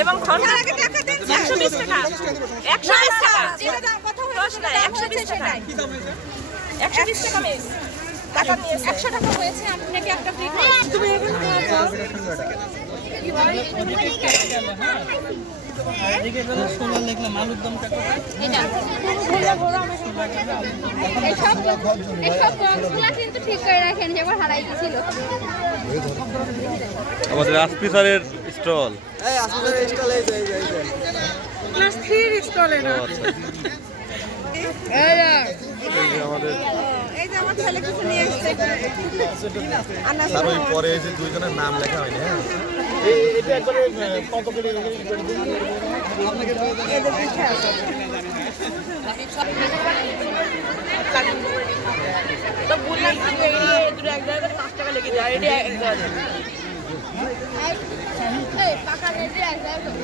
এবং ঘন্টা 120 টাকা 120 টাকা 120 টাকা 120 টাকা মিস টাকা নিয়ে 100 টাকা হয়েছে আপনাকে একটা ফ্রি তুমি এদিকে গেলে 16 লিখলাম আলুর দামটা কত এটা এসব বক্সগুলো কিন্তু ঠিক করে রাখেন যেবার হারাই গিয়েছিল আমাদের আসপিসারের স্টল এই আসপিসারের স্টল এই ক্লাস 3 স্টলে না আমাদের এই যে আমার ছেলে কিছু নিয়ে এসেছে আর ওই পরে এই যে দুইজনের নাম লেখা হয়নি হ্যাঁ এটা একবারে কত করে আপনাকে এদের পিঠে আছে তো বললাম কি এই দুটো এক জায়গায় 5 টাকা লেগে যায় এটা এক জায়গায় এই পাকা রেডি এক জায়গায়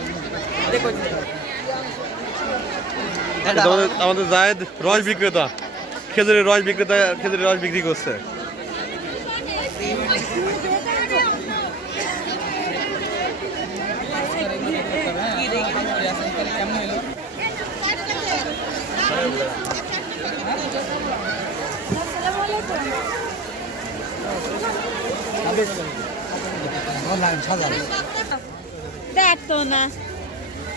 দেখো আমাদের জায়েদ রস বিক্রেতা খেজুরের রস বিক্রি করছে দেখ তো না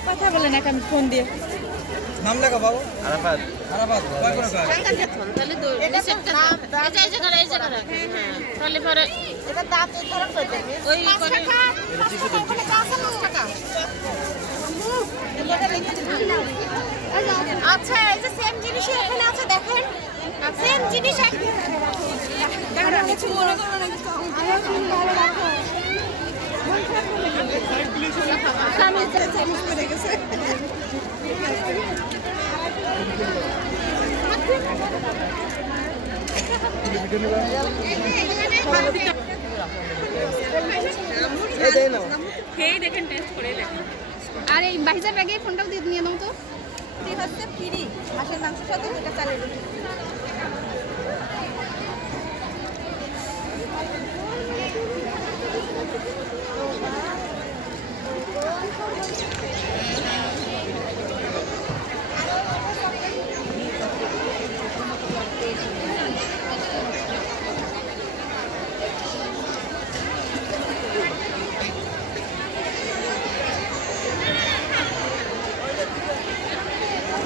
কথা বলেন এক আমি ফোন দিয়ে নাম লেখা বাবু আরাফাত আরাফাত কয় করে কাজ তাহলে রিসেপ্টটা এই জায়গা তাহলে পরে এটা দাঁত ধরন করে দেবে ওই 5 টাকা 5 টাকা আচ্ছা এই যে সেম জিনিসই এখানে আছে দেখেন সেম জিনিস দেখেন কিছু মনে করো না কিছু আমি চামচ করে গেছে খেয়ে দেখেন টেস্ট করে দেখেন আর এই বাহিজা ব্যাগে ফোনটাও দিয়ে নিয়ে নাও তো ঠিক আছে ফ্রি মাছের মাংস সাথে এটা চালের রুটি